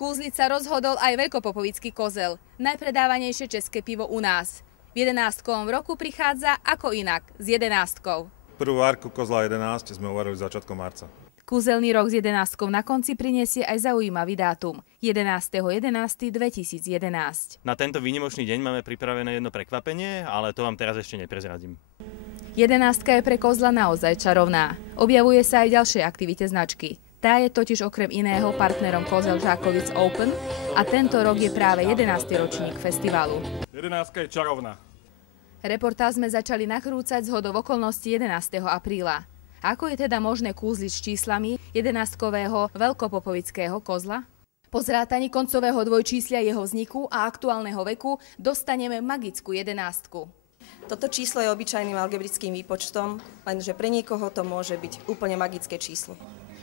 Kúzliť sa rozhodol aj veľkopopovický kozel, najpredávanejšie české pivo u nás. V 11. roku prichádza ako inak, s 11. Prvú várku kozla 11 sme uvarili začiatkom marca. Kúzelný rok s 11 na konci prinesie aj zaujímavý dátum. 11.11.2011. Na tento výnimočný deň máme pripravené jedno prekvapenie, ale to vám teraz ešte neprezradím. 11 je pre kozla naozaj čarovná. Objavuje sa aj v ďalšej aktivite značky. Tá je totiž okrem iného partnerom Kozel Žákovic Open a tento rok je práve 11. ročník festivalu. 11 je čarovná. Reportáž sme začali nakrúcať zhodou okolností 11. apríla. Ako je teda možné kúzliť s číslami 11-kového veľkopopovického kozla? Po zrátaní koncového dvojčíslia jeho vzniku a aktuálneho veku dostaneme magickú 11. Toto číslo je obyčajným algebrickým výpočtom, lenže pre niekoho to môže byť úplne magické číslo.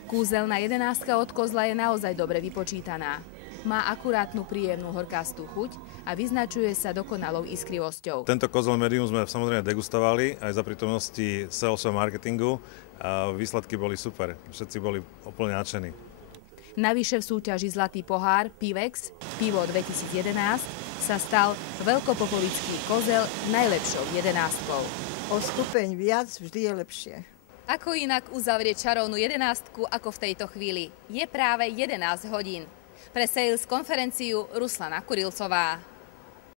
Kúzelná 11 od kozla je naozaj dobre vypočítaná. Má akurátnu, príjemnú horkastú chuť a vyznačuje sa dokonalou iskrivosťou. Tento kozel medium sme samozrejme degustovali aj za prítomnosti salesového marketingu a výsledky boli super. Všetci boli úplne nadšení. Navyše v súťaži Zlatý pohár Pivex Pivo 2011 sa stal veľkopopovický kozel najlepšou 11. O stupeň viac vždy je lepšie. Ako inak uzavrieť čarovnú 11 ako v tejto chvíli? Je práve 11 hodín. Pre Sales konferenciu Ruslana Kurilcová.